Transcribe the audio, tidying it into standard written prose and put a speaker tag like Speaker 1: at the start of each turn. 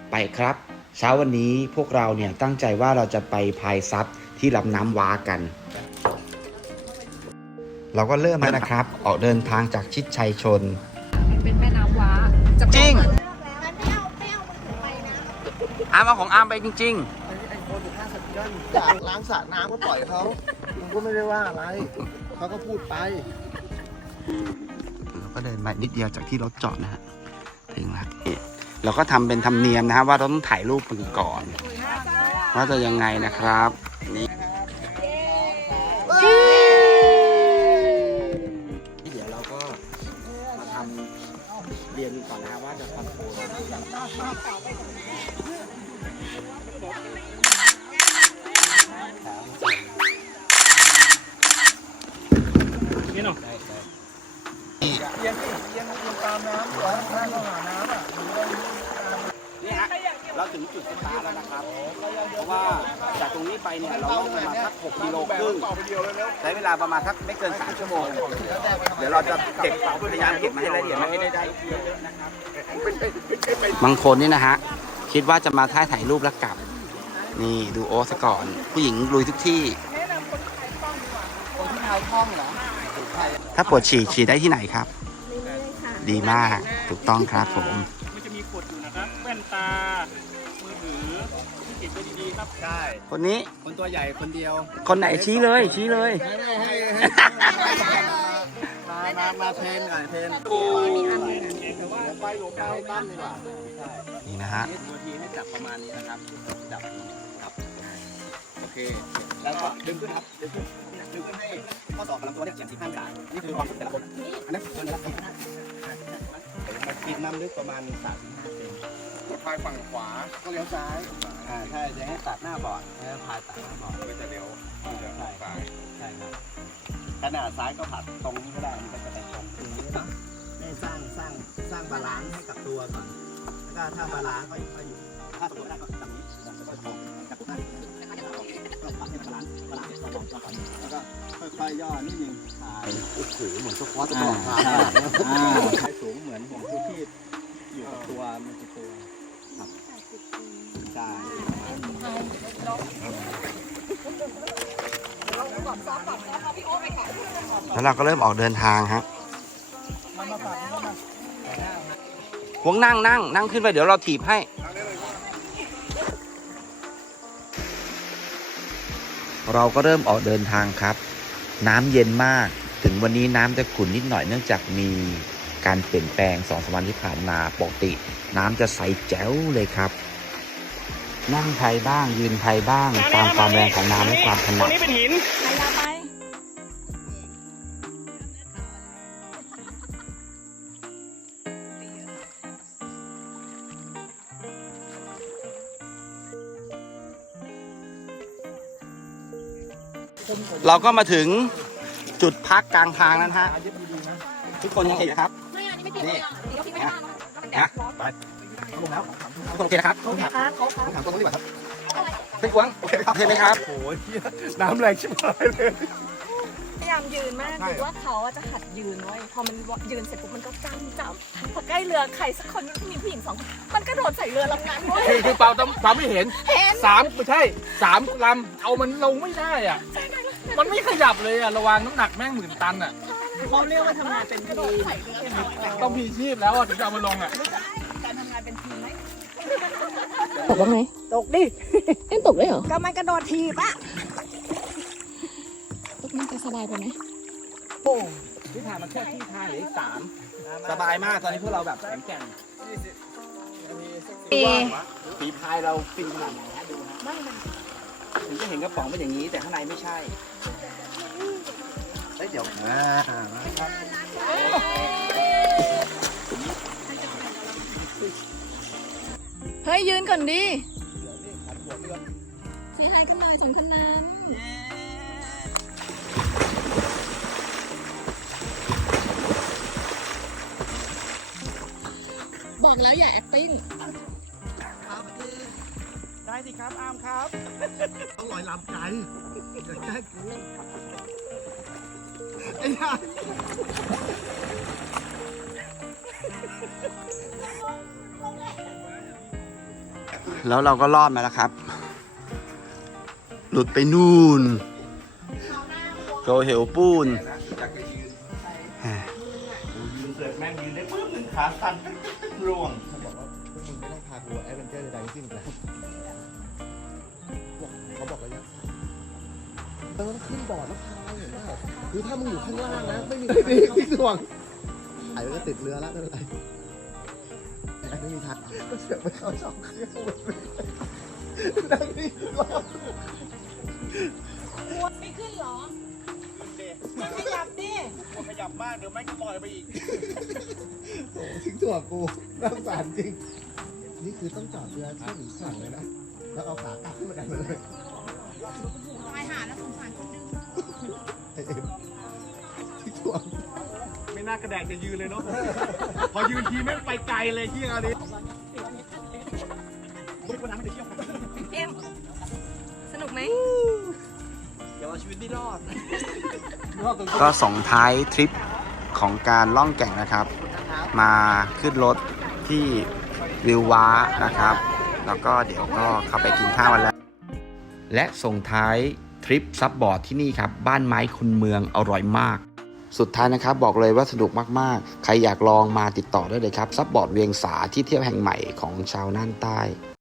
Speaker 1: ไปครับเช้าวันนี้พวกเราเนี่ยตั้งใจว่าเราจะไปพายซับที่ลำน้ำว้ากัน เราก็เริ่มแล้วนะครับออกเดินทางจากชิดชัยชน
Speaker 2: เป็นแม่น้ำว้าจริงอาร์มเอาของอาร์มไปจริง
Speaker 3: ไอ้คนอยู่ข้างสระอยากล้างสระน้ำก็ปล่อยเขาผมก็ไม่ได้ว่าอะไรเขาก็พูดไป
Speaker 1: เราก็เดินมานิดเดียวจากที่รถจอดนะฮะถึงแล้วเราก็ทำเป็นธรรมเนียมนะฮะว่าเราต้องถ่ายรูปกันก่อนว่าจะยังไงนะครับนี่เดี๋ยวเราก็มาทำเรียนก่อนนะฮะว่าจะคอนโทรลนี่เนาะเอียงตามน้ำหรือว่าข้างเข้าหาน้ำอ่ะนี่ฮะเราถึงจุดสตาร์ทแล้วนะครับเพราะว่าจากตรงนี้ไปเนี่ยเราต้องประมาณสัก6 กิโลครึ่งใช้เวลาประมาณสักไม่เกิน3 ชั่วโมงเดี๋ยวเราจะเก็บพยายามเก็บมาให้ละเอียดไม่ได้เยอะนะครับบางคนนี่นะฮะคิดว่าจะมาถ่ายรูปแล้วกลับนี่ดูโอ๊ตก่อนผู้หญิงลุยทุกที่คนที่ถ่ายคล่องเหรอถ้าปวดฉี่ได้ที่ไหนครับดีมากถูกต้องครับผม
Speaker 4: มันจะมีกฎอยู่นะครับแว่นตามือถือที่เก็บไว้ดีๆครับใช่
Speaker 1: คนนี้
Speaker 3: คนตัวใหญ่คนเดียว
Speaker 1: คนไหนชี้เลยให้
Speaker 3: มาเทนก่อนเทนไปหลบไปตั้นดีกว่า
Speaker 1: นี่นะฮะ
Speaker 3: ตัวทีให้จับประมาณนี้นะครับจับโอเคแล้วก็ดึงขึ้นครับดึงขึ้นให้ข้อต่อกับลำตัวเนี่ยอย่างที่ข้างกลางนี่คือความสุดแต่ละคนอันนี้ตัวนี้ครับปิดน้ำลึกประมาณ3-5 เซนพายฝั่งขวาก็เลี้ยวซ้ายใช่จะให้ตัดหน้าบอร์ดแล้วพายตัดหน้าบอร์ดก็จะเลี้ยวใช่ครับขนาดซ้ายก็ผัดตรงนี้ก็ได้มันก็จะเป็นตรงนี้เนาะให้สร้างบาลานซ์ให้กับตัวก่อนแล้วก็ถ้าบาลานซ์ก็อยู่ถ้าตัวได้ก็ตรงนี้แล้วก็ตรงกับตัวก็ปรับให้บาลานซ์แล้วก็ค่อยๆย่อนิดนึงโอ้โหเหมือนสควอตตลอดทางใช้สูงเหมือนของที่อยู่กับตัวมันจะตัวครับใช่
Speaker 1: แล้วเราก็เริ่มออกเดินทางครับพวงนั่งขึ้นไปเดี๋ยวเราถีบให้เราก็เริ่มออกเดินทางครับน้ำเย็นมากถึงวันนี้น้ำจะขุ่นนิดหน่อยเนื่องจากมีการเปลี่ยนแปลง2-3 วันที่ผ่านมาปกติน้ำจะใสแจ๋วเลยครับนั่งไทยบ้างยืนไทยบ้างตามความแรงของน้ำและความถนัด
Speaker 4: นี่เป็นหิน
Speaker 1: เราก็มาถึงจุดพักกลางทางแล้วฮะทุกคนยังเห็นครับนี่นะไปลงแล้วโอเคนะครับถามตรงนี้ดีกว่าครับพี่กวางโอเคครับเห็นไหมครับโอ้ยน้ำแรงชิบหายเลย
Speaker 2: พยายามยืนมากคือว่าเขาจะหัดยืนไว้พอมันยืนเสร็จปุ๊บมันก็จำพอใกล้เรือใครสักคนมีผู้หญิง2 คนมันกระโดดใส่เรือลำนั้นด้วย
Speaker 4: คือเปล่าไม่เห็น3ไม่ใช่3 ลำเอามันลงไม่ได้อ่ะมันไม่ขยับเลยอ่ะระวังน้ำหนักแม่ง10,000 ตันอ่ะ
Speaker 2: เขาเรียกว่าทำงานเป็นทีม
Speaker 4: ต้องพีชีพแล้วถึงจะเอามาลงอ่ะ
Speaker 2: การทำงานเป็นทีมไหม
Speaker 5: ตกบ้างไหม
Speaker 2: ตกดิ
Speaker 5: เล่นตกได้เหรอ
Speaker 2: ก็มันกระโดดทีปะ
Speaker 5: ตกมันจะสบายไปไหม
Speaker 4: โอ้ที่ถ่ายมันแค่ที่ถ่ายเหลืออีก3สบายมากตอนนี้พวกเราแบบแข็งแกร่งฝีพายเราฟินขนาดไหนฮะดูฮะถึงจะเห็นกระป๋องเป็นอย่างนี้แต่ข้างในไม่ใช่
Speaker 3: เดี๋ยว
Speaker 5: เฮ้ยยืนก่อนดิพี่ไฮก็มาส่งคะแนนบอกแล้วอย่า acting
Speaker 4: ได้สิครับอาร์มครับ
Speaker 3: ต้องลอยลำไกลอย่าแกล้งกูไอ้ห่า
Speaker 1: แล้วเราก็รอดมาแล้วครับ หลุดไปนู่นโกเหวปูน
Speaker 3: ยืนเสร็จแม่งยืนได้ปึ๊บหนึ่งขาสั่นร่วงเขาบอกว่าพวกมึงไม่ต้องพากูแอดเวนเจอร์ใดๆทั้งสิ้นแล้วเขาบอกเลยนะต้องขึ้นบอร์ดแล้วพายเห็นไหมคือถ้ามึงอยู่ข้างล่างนะไม่มีที่ดวงไอ้ก็ติดเรือแล้วไม่เป็นไรไม่มีทางก็เสือกไปเข้าช่องเครื่องนั่งนี่รอ
Speaker 2: ไม่ขึ้นเหรอมันขยับดิ
Speaker 1: ขยับมากเดี๋ยวแม่งก็ลอยไปอีก
Speaker 3: โอ้ทิ้งตัวกูน่าสงสารจริงนี่คือต้องจอดเรือเชื่อมฝั่งเลยนะแล้วเอาขากลับขึ้นมากันเลย
Speaker 2: ตายหาแล้วสงสารคนดึง
Speaker 3: ไอ้เอ็มทิ้งตัว
Speaker 4: ไม่น่ากระแดกจะยืนเลยเนาะ พอยืนทีแม่งไปไกลเลยที่อะไร
Speaker 2: เอ็มสนุกไหม
Speaker 1: ก็ส่งท้ายทริปของการล่องแก่งนะครับ มาขึ้นรถที่วิวว้านะครับ แล้วก็เดี๋ยวก็เข้าไปกินข้าวกันแล้ว และส่งท้ายทริปซับบอร์ดที่นี่ครับ บ้านไม้คนเมืองอร่อยมาก สุดท้ายนะครับบอกเลยว่าสนุกมากๆ ใครอยากลองมาติดต่อได้เลยครับซับบอร์ดเวียงสาที่เที่ยวแห่งใหม่ของชาวน่านใต้